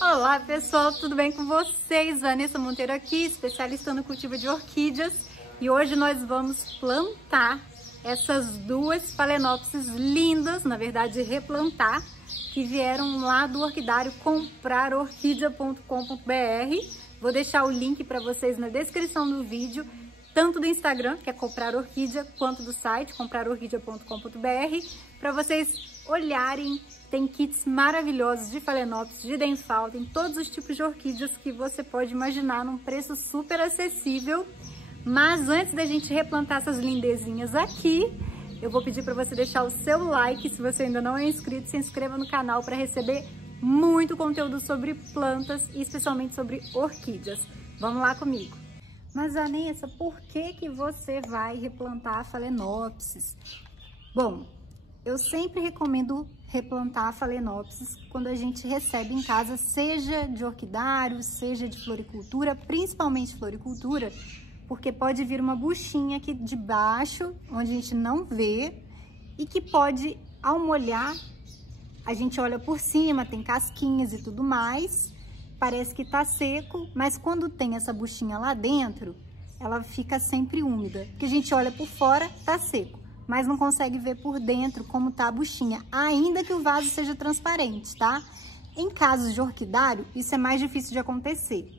Olá pessoal, tudo bem com vocês? Vanessa Monteiro aqui, especialista no cultivo de orquídeas, e hoje nós vamos plantar essas duas phalaenopsis lindas, na verdade replantar, que vieram lá do orquidário comprarorquidia.com.br. Vou deixar o link para vocês na descrição do vídeo, tanto do Instagram, que é Comprar Orquídea, quanto do site comprarorquidia.com.br, para vocês olharem. Tem kits maravilhosos de phalaenopsis, de denfal, tem todos os tipos de orquídeas que você pode imaginar num preço super acessível. Mas antes da gente replantar essas lindezinhas aqui, eu vou pedir para você deixar o seu like. Se você ainda não é inscrito, se inscreva no canal para receber muito conteúdo sobre plantas e especialmente sobre orquídeas. Vamos lá comigo. Mas Vanessa, por que você vai replantar a phalaenopsis? Bom, eu sempre recomendo replantar a phalaenopsis quando a gente recebe em casa, seja de orquidário, seja de floricultura, principalmente floricultura, porque pode vir uma buchinha aqui de baixo, onde a gente não vê, e que pode, ao molhar, a gente olha por cima, tem casquinhas e tudo mais, parece que tá seco, mas quando tem essa buchinha lá dentro, ela fica sempre úmida, porque a gente olha por fora, tá seco, mas não consegue ver por dentro como tá a buchinha, ainda que o vaso seja transparente, tá? Em casos de orquidário, isso é mais difícil de acontecer.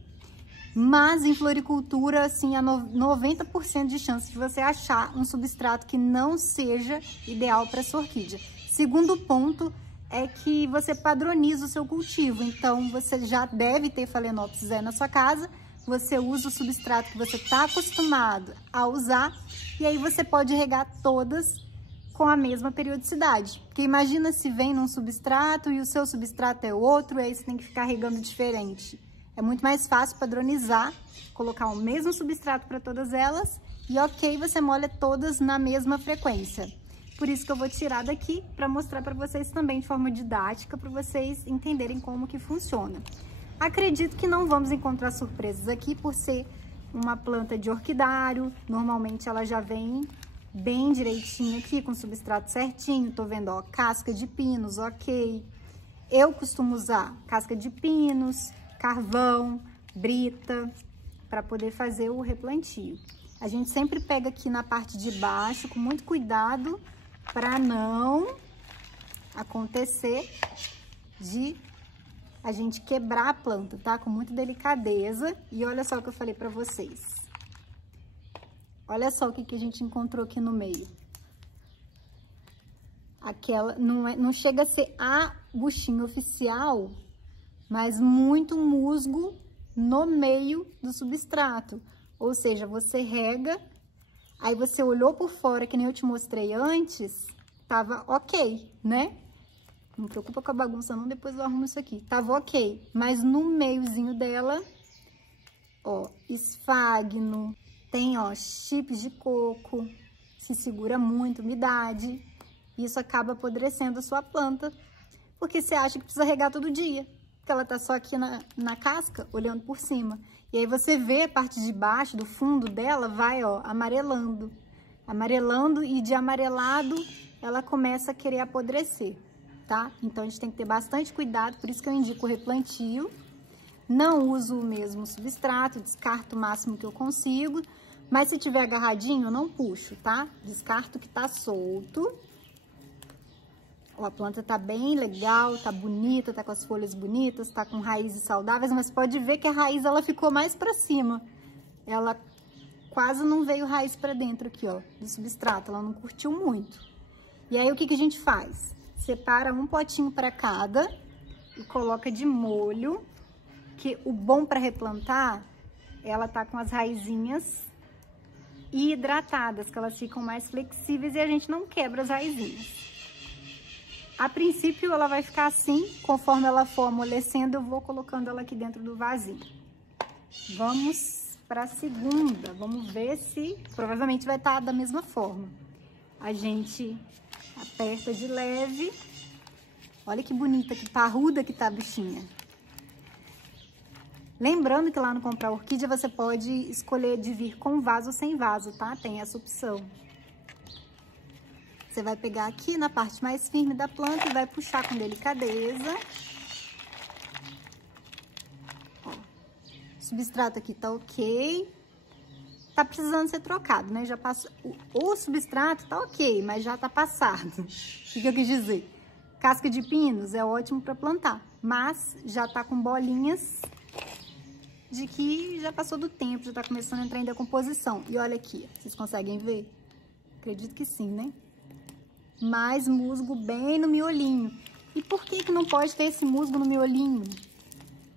Mas em floricultura, assim, há 90% de chance de você achar um substrato que não seja ideal para sua orquídea. Segundo ponto é que você padroniza o seu cultivo, então você já deve ter phalaenopsis na sua casa, você usa o substrato que você está acostumado a usar, e aí você pode regar todas com a mesma periodicidade. Porque imagina se vem num substrato e o seu substrato é outro, e aí você tem que ficar regando diferente. É muito mais fácil padronizar, colocar o mesmo substrato para todas elas, e ok, você molha todas na mesma frequência. Por isso que eu vou tirar daqui para mostrar para vocês também de forma didática, para vocês entenderem como que funciona. Acredito que não vamos encontrar surpresas aqui por ser uma planta de orquidário. Normalmente ela já vem bem direitinho aqui, com o substrato certinho. Tô vendo, ó, casca de pinos, ok. Eu costumo usar casca de pinos, carvão, brita, para poder fazer o replantio. A gente sempre pega aqui na parte de baixo, com muito cuidado, para não acontecer de a gente quebrar a planta, tá? Com muita delicadeza. E olha só o que eu falei pra vocês. Olha só o que a gente encontrou aqui no meio. Aquela, não chega a ser a buchinha oficial, mas muito musgo no meio do substrato. Ou seja, você rega, aí você olhou por fora, que nem eu te mostrei antes, tava ok, né? Não preocupa com a bagunça não, depois eu arrumo isso aqui. Tava ok, mas no meiozinho dela, ó, esfagno, tem, ó, chips de coco, se segura muito umidade. Isso acaba apodrecendo a sua planta, porque você acha que precisa regar todo dia, porque ela tá só aqui na casca, olhando por cima. E aí você vê a parte de baixo, do fundo dela, vai, ó, amarelando. Amarelando, e de amarelado, ela começa a querer apodrecer. Tá? Então a gente tem que ter bastante cuidado, por isso que eu indico o replantio. Não uso o mesmo substrato, descarto o máximo que eu consigo, mas se tiver agarradinho, eu não puxo, tá? Descarto que tá solto. Ó, a planta tá bem legal, tá bonita, tá com as folhas bonitas, tá com raízes saudáveis, mas pode ver que a raiz ela ficou mais pra cima. Ela quase não veio raiz pra dentro aqui, ó, do substrato, ela não curtiu muito. E aí o que a gente faz? Separa um potinho para cada e coloca de molho, que o bom para replantar, ela tá com as raizinhas hidratadas, que elas ficam mais flexíveis e a gente não quebra as raizinhas. A princípio ela vai ficar assim, conforme ela for amolecendo, eu vou colocando ela aqui dentro do vasinho. Vamos para a segunda, vamos ver se provavelmente vai estar da mesma forma. A gente aperta de leve. Olha que bonita, que parruda que tá a bichinha. Lembrando que lá no Comprar Orquídea você pode escolher de vir com vaso ou sem vaso, tá? Tem essa opção. Você vai pegar aqui na parte mais firme da planta e vai puxar com delicadeza. O substrato aqui tá ok. Tá precisando ser trocado, né? Já passou. O substrato tá ok, mas já tá passado. O que eu quis dizer? Casca de pinos é ótimo para plantar, mas já tá com bolinhas de que já passou do tempo, já tá começando a entrar em decomposição. E olha aqui, vocês conseguem ver? Acredito que sim, né? Mais musgo bem no miolinho. E por que não pode ter esse musgo no miolinho?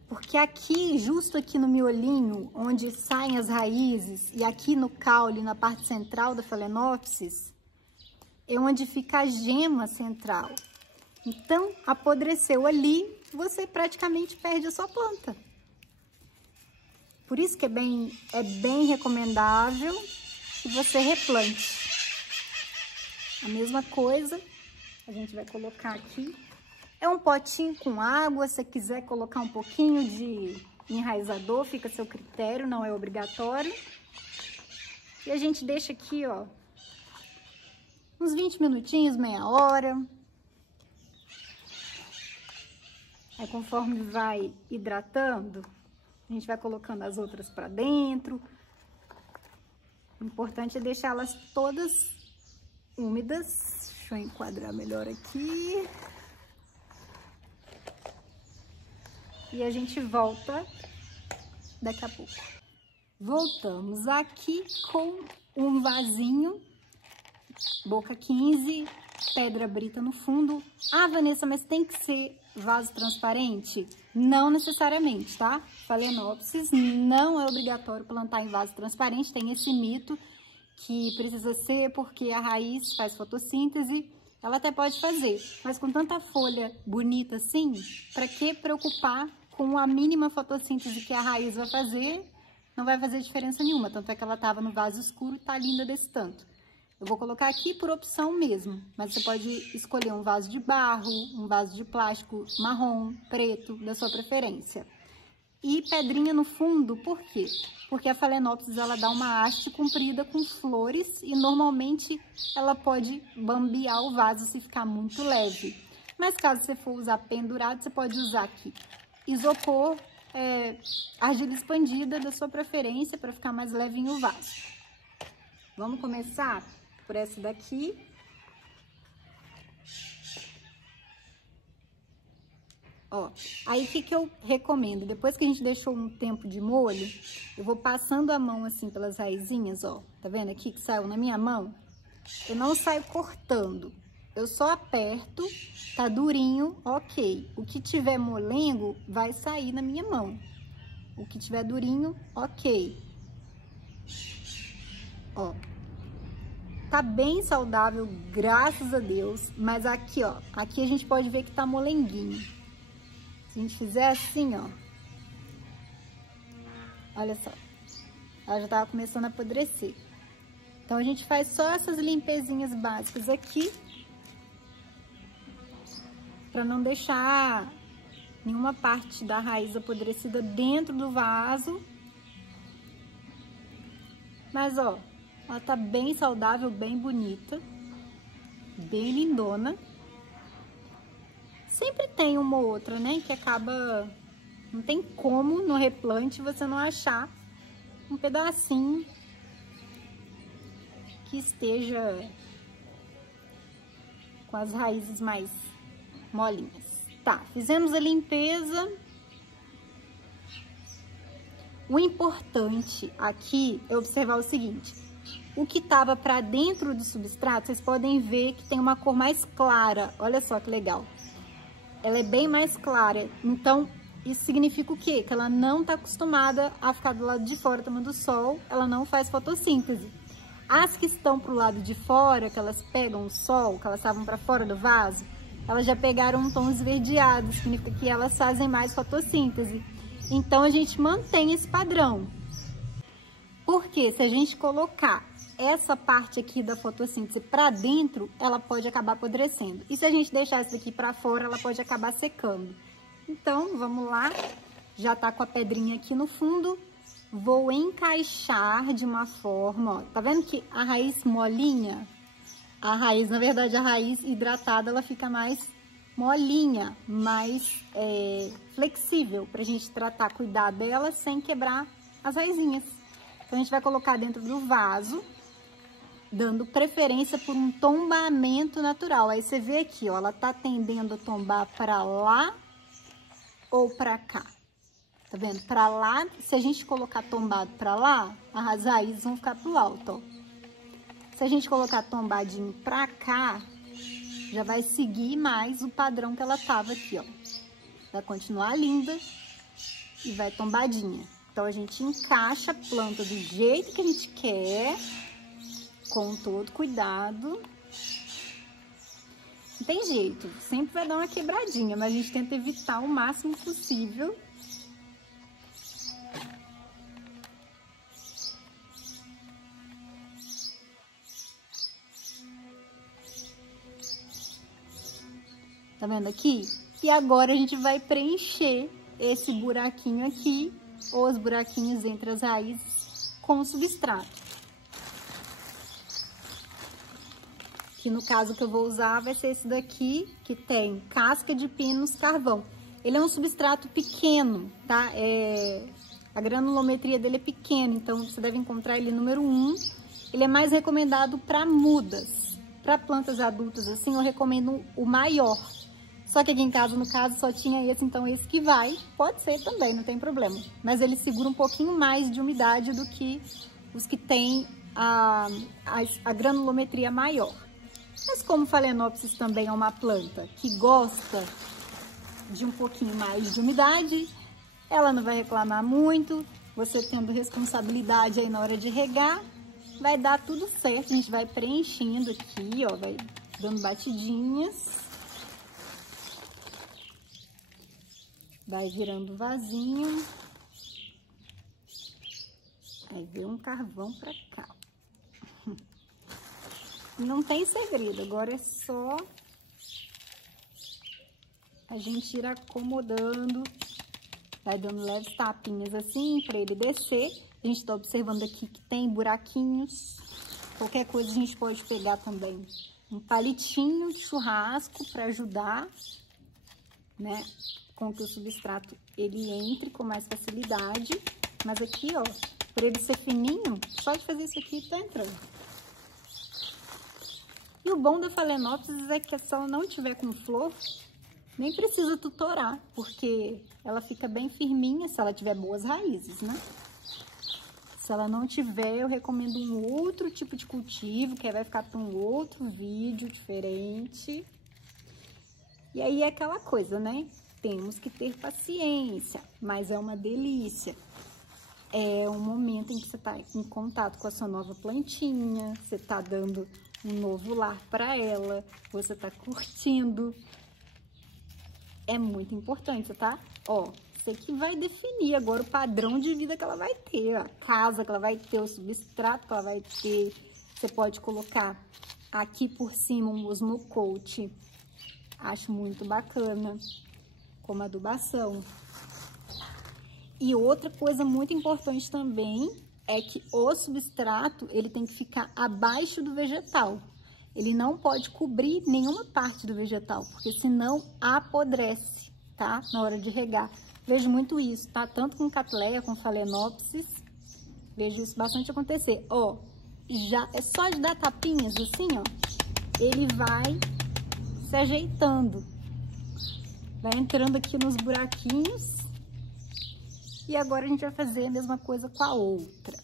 Porque aqui, justo aqui no miolinho, onde saem as raízes, e aqui no caule, na parte central da Phalaenopsis, é onde fica a gema central. Então, apodreceu ali, você praticamente perde a sua planta. Por isso que é bem recomendável que você replante. A mesma coisa, a gente vai colocar aqui. É um potinho com água, se quiser colocar um pouquinho de enraizador, fica a seu critério, não é obrigatório. E a gente deixa aqui, ó, uns 20 minutinhos, meia hora. Aí conforme vai hidratando, a gente vai colocando as outras para dentro. O importante é deixá-las todas úmidas. Deixa eu enquadrar melhor aqui. E a gente volta daqui a pouco. Voltamos aqui com um vasinho, boca 15, pedra brita no fundo. Ah, Vanessa, mas tem que ser vaso transparente? Não necessariamente, tá? Phalaenopsis não é obrigatório plantar em vaso transparente, tem esse mito que precisa ser porque a raiz faz fotossíntese. Ela até pode fazer, mas com tanta folha bonita assim, para que preocupar com a mínima fotossíntese que a raiz vai fazer? Não vai fazer diferença nenhuma, tanto é que ela estava no vaso escuro e tá linda desse tanto. Eu vou colocar aqui por opção mesmo, mas você pode escolher um vaso de barro, um vaso de plástico marrom, preto, da sua preferência. E pedrinha no fundo, por quê? Porque a Phalaenopsis, ela dá uma haste comprida com flores e normalmente ela pode bambear o vaso se ficar muito leve. Mas caso você for usar pendurado, você pode usar aqui isopor, argila expandida da sua preferência para ficar mais levinho o vaso. Vamos começar por essa daqui. Ó, aí o que eu recomendo? Depois que a gente deixou um tempo de molho, eu vou passando a mão assim pelas raizinhas, ó. Tá vendo aqui que saiu na minha mão? Eu não saio cortando, eu só aperto, tá durinho, ok. O que tiver molengo vai sair na minha mão. O que tiver durinho, ok. Ó, tá bem saudável, graças a Deus, mas aqui, ó, aqui a gente pode ver que tá molenguinho. Se a gente fizer assim, ó, olha só, ela já tava começando a apodrecer. Então, a gente faz só essas limpezinhas básicas aqui, para não deixar nenhuma parte da raiz apodrecida dentro do vaso. Mas, ó, ela tá bem saudável, bem bonita, bem lindona. Sempre tem uma ou outra, né, que acaba... Não tem como no replante você não achar um pedacinho que esteja com as raízes mais molinhas. Tá, fizemos a limpeza. O importante aqui é observar o seguinte: o que tava para dentro do substrato, vocês podem ver que tem uma cor mais clara. Olha só que legal. Ela é bem mais clara. Então, isso significa o quê? Que ela não tá acostumada a ficar do lado de fora tomando sol, ela não faz fotossíntese. As que estão pro lado de fora, que elas pegam o sol, que elas estavam para fora do vaso, elas já pegaram um tom esverdeado, significa que elas fazem mais fotossíntese. Então, a gente mantém esse padrão. Porque se a gente colocar essa parte aqui da fotossíntese para dentro, ela pode acabar apodrecendo. E se a gente deixar isso aqui para fora, ela pode acabar secando. Então, vamos lá. Já tá com a pedrinha aqui no fundo. Vou encaixar de uma forma, ó. Tá vendo que a raiz molinha, na verdade, a raiz hidratada, ela fica mais molinha, mais flexível, pra gente cuidar dela sem quebrar as raizinhas. Então, a gente vai colocar dentro do vaso, dando preferência por um tombamento natural. Aí você vê aqui, ó, ela tá tendendo a tombar para lá ou para cá. Tá vendo? Para lá, se a gente colocar tombado para lá, as raízes vão ficar pro alto, ó. Se a gente colocar tombadinho para cá, já vai seguir mais o padrão que ela tava aqui, ó. Vai continuar linda e vai tombadinha. Então, a gente encaixa a planta do jeito que a gente quer, com todo cuidado. Não tem jeito, sempre vai dar uma quebradinha, mas a gente tenta evitar o máximo possível. Tá vendo aqui? E agora a gente vai preencher esse buraquinho aqui, ou os buraquinhos entre as raízes, com o substrato. Que no caso que eu vou usar vai ser esse daqui, que tem casca de pinos carvão. Ele é um substrato pequeno, tá? A granulometria dele é pequena, então você deve encontrar ele número 1. Ele é mais recomendado para mudas. Para plantas adultas assim, eu recomendo o maior. Só que aqui em casa, no caso, só tinha esse, então esse que vai. Pode ser também, não tem problema. Mas ele segura um pouquinho mais de umidade do que os que têm a granulometria maior. Mas como Phalaenopsis também é uma planta que gosta de um pouquinho mais de umidade, ela não vai reclamar muito. Você tendo responsabilidade aí na hora de regar, vai dar tudo certo. A gente vai preenchendo aqui, ó, vai dando batidinhas. Vai virando vasinho. Aí vem um carvão pra cá. Não tem segredo, agora é só a gente ir acomodando. Vai dando leves tapinhas assim pra ele descer. A gente tá observando aqui que tem buraquinhos. Qualquer coisa a gente pode pegar também um palitinho de churrasco pra ajudar, né? Com que o substrato ele entre com mais facilidade. Mas aqui, ó, por ele ser fininho, só de fazer isso aqui tá entrando. E o bom da Phalaenopsis é que se ela não tiver com flor, nem precisa tutorar, porque ela fica bem firminha se ela tiver boas raízes, né? Se ela não tiver, eu recomendo um outro tipo de cultivo, que aí vai ficar para um outro vídeo diferente. E aí é aquela coisa, né? Temos que ter paciência, mas é uma delícia. É um momento em que você está em contato com a sua nova plantinha, você está dando um novo lar para ela, você está curtindo. É muito importante, tá? Ó, você que vai definir agora o padrão de vida que ela vai ter, a casa que ela vai ter, o substrato que ela vai ter. Você pode colocar aqui por cima um osmocote. Acho muito bacana, como adubação. E outra coisa muito importante também é que o substrato, ele tem que ficar abaixo do vegetal. Ele não pode cobrir nenhuma parte do vegetal, porque senão apodrece, tá? Na hora de regar. Vejo muito isso, tá? Tanto com Cattleya, com Phalaenopsis. Vejo isso bastante acontecer. Ó, já é só de dar tapinhas assim, ó. Ele vai se ajeitando. Vai entrando aqui nos buraquinhos. E agora a gente vai fazer a mesma coisa com a outra.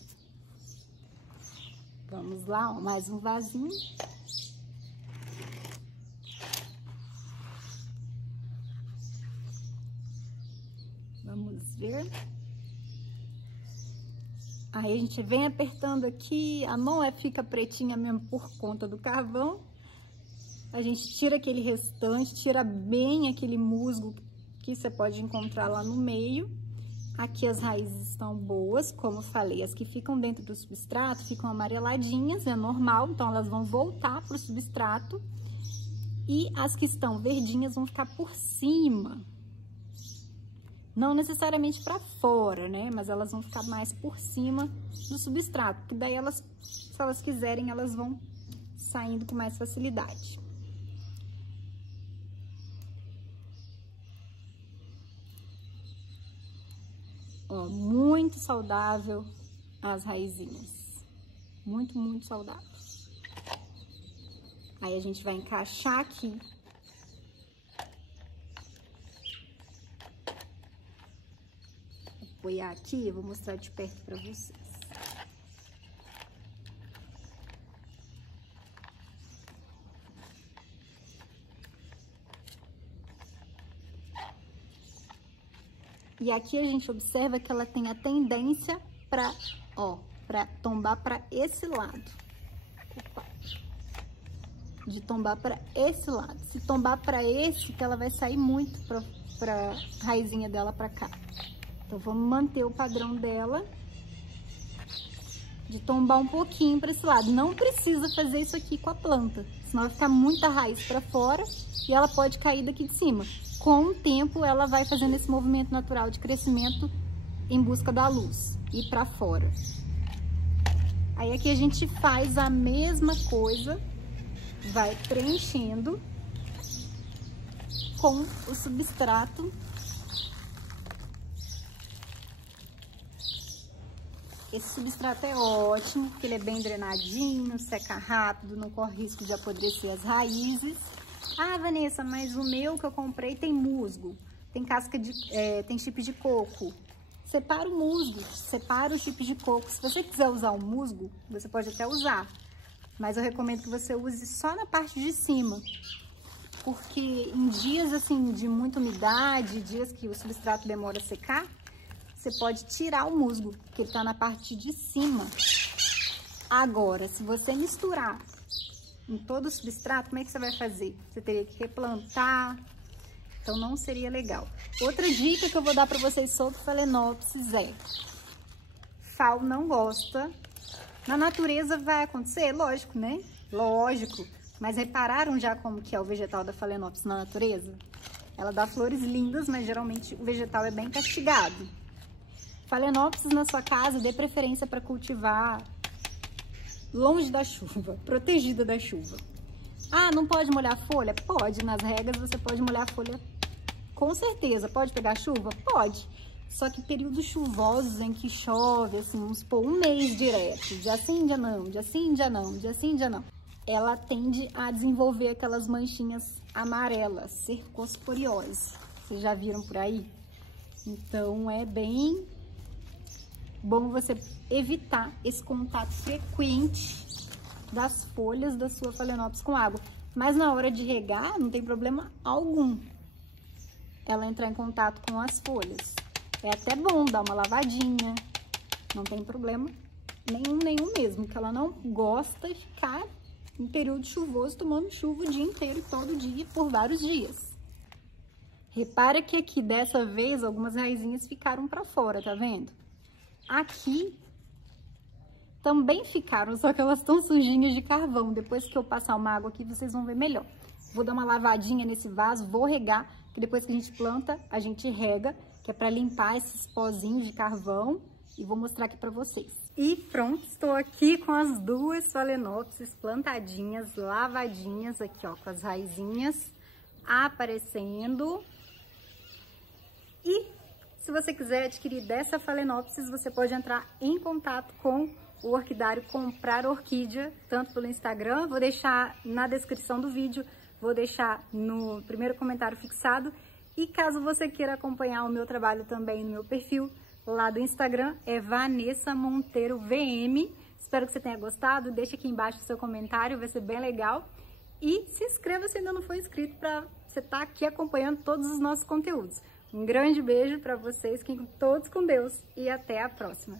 Vamos lá, ó, mais um vasinho. Vamos ver. Aí a gente vem apertando aqui, a mão fica pretinha mesmo por conta do carvão. A gente tira aquele restante, tira bem aquele musgo que você pode encontrar lá no meio. Aqui as raízes estão boas, como eu falei, as que ficam dentro do substrato ficam amareladinhas, é normal, então elas vão voltar para o substrato. E as que estão verdinhas vão ficar por cima. Não necessariamente para fora, né? Mas elas vão ficar mais por cima do substrato, que daí elas, se elas quiserem, elas vão saindo com mais facilidade. Ó, muito saudável as raizinhas. Muito, muito saudável. Aí a gente vai encaixar aqui. Vou apoiar aqui, eu vou mostrar de perto pra vocês. E aqui a gente observa que ela tem a tendência pra tombar pra esse lado. Opa. De tombar pra esse lado. Se tombar pra esse, que ela vai sair muito pra raizinha dela pra cá. Então, vamos manter o padrão dela de tombar um pouquinho pra esse lado. Não precisa fazer isso aqui com a planta, senão vai ficar muita raiz pra fora e ela pode cair daqui de cima. Com o tempo, ela vai fazendo esse movimento natural de crescimento em busca da luz e pra fora. Aí aqui a gente faz a mesma coisa, vai preenchendo com o substrato. Esse substrato é ótimo, porque ele é bem drenadinho, seca rápido, não corre risco de apodrecer as raízes. Ah, Vanessa, mas o meu que eu comprei tem musgo, tem casca de, tem chip de coco. Separa o musgo, separa o chip de coco. Se você quiser usar o musgo, você pode até usar, mas eu recomendo que você use só na parte de cima, porque em dias assim de muita umidade, dias que o substrato demora a secar, você pode tirar o musgo, porque ele tá na parte de cima. Agora, se você misturar em todo o substrato, como é que você vai fazer? Você teria que replantar, então não seria legal. Outra dica que eu vou dar para vocês sobre Phalaenopsis é: FAO não gosta. Na natureza vai acontecer? Lógico, né? Lógico. Mas repararam já como que é o vegetal da Phalaenopsis na natureza? Ela dá flores lindas, mas geralmente o vegetal é bem castigado. Phalaenopsis na sua casa, dê preferência para cultivar longe da chuva, protegida da chuva. Ah, não pode molhar a folha? Pode, nas regras você pode molhar a folha com certeza. Pode pegar chuva? Pode. Só que períodos chuvosos em que chove, assim, vamos supor, um mês direto, dia sim, dia não, dia sim, dia não, dia sim, dia não, ela tende a desenvolver aquelas manchinhas amarelas, cercosporiose. Vocês já viram por aí? Então, é bem bom você evitar esse contato frequente das folhas da sua Phalaenopsis com água. Mas na hora de regar, não tem problema algum ela entrar em contato com as folhas. É até bom dar uma lavadinha, não tem problema nenhum mesmo, que ela não gosta de ficar em período chuvoso tomando chuva o dia inteiro e todo dia por vários dias. Repara que aqui dessa vez algumas raizinhas ficaram para fora, tá vendo? Aqui também ficaram, só que elas estão sujinhas de carvão. Depois que eu passar uma água aqui, vocês vão ver melhor. Vou dar uma lavadinha nesse vaso, vou regar, que depois que a gente planta, a gente rega, que é para limpar esses pozinhos de carvão, e vou mostrar aqui para vocês. E pronto, estou aqui com as duas Phalaenopsis plantadinhas, lavadinhas aqui, ó, com as raizinhas aparecendo. E se você quiser adquirir dessa Phalaenopsis, você pode entrar em contato com o orquidário Comprar Orquídea, tanto pelo Instagram, vou deixar na descrição do vídeo, vou deixar no primeiro comentário fixado. E caso você queira acompanhar o meu trabalho também no meu perfil, lá do Instagram, é Vanessa Monteiro VM. Espero que você tenha gostado, deixa aqui embaixo o seu comentário, vai ser bem legal. E se inscreva se ainda não for inscrito, para você estar aqui acompanhando todos os nossos conteúdos. Um grande beijo para vocês, fiquem todos com Deus e até a próxima.